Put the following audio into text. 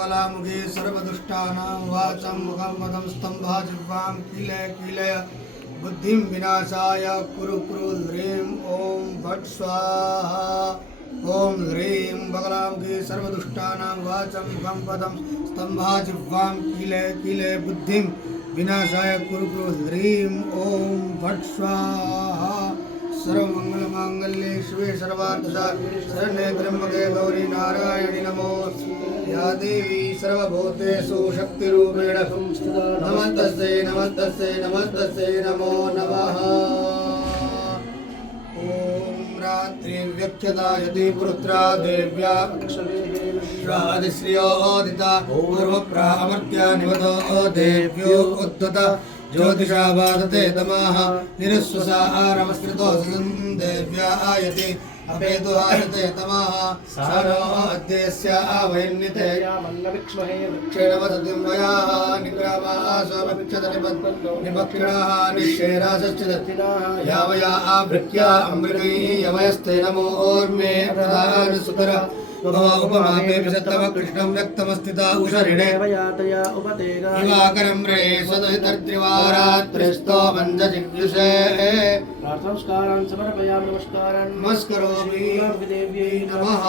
बगलामुखे सर्वदुष्टानां वाचं मुखं मदं स्तम्भा जिह्वां कीलय बुद्धिं विनाशाय कुरु ह्रीं ॐ भट् स्वाहा। ॐ ह्रीं बगलामुखे सर्वदुष्टानां वाचं मुखं पदं स्तम्भा जिह्वां कीलय बुद्धिं विनाशाय कुरु ह्रीं ॐ भट् स्वाहा। सर्वमंगलमांगल्ये शिवे सर्वार्थसाधिके शरण्ये त्र्यंबके गौरी नारायणि नमोस्तुते। या देवी सर्वभूतेषु शक्तिरूपेण संस्थिता नमस्तस्यै नमो नमः। ॐ रात्रिव्यक्षतायति पुरुत्रा देव्या श्रादिश्रियोदिता पूर्वप्रामर्त्या निवतो देव्यो उद्धत ज्योतिषा वादते तमाः निरस्वसाहारमस्कृतो देव्या आयति अपेतु आयते तमाः सारो अद्यस्य आवैन्निते यामन्नविक्ष्महे वृक्षेण वसतिं वयाः निग्रामासोपक्षत निपक्षिणाः निश्चेरासश्चिदत्तिनाः यावया आवृत्या अमृतैः यवयस्ते नमोर्मे प्रधानसुतर उपमापेभिषत्तम कृष्णं व्यक्तमस्थिता उषरिणे इवाकरं रे सदहितर्त्रिवारात् प्रेस्तो मन्दजिज्ञुषे प्रार्थनस्कारान् समर्पयामि। नमस्कारान् नमस्करोमि देव्यै नमः।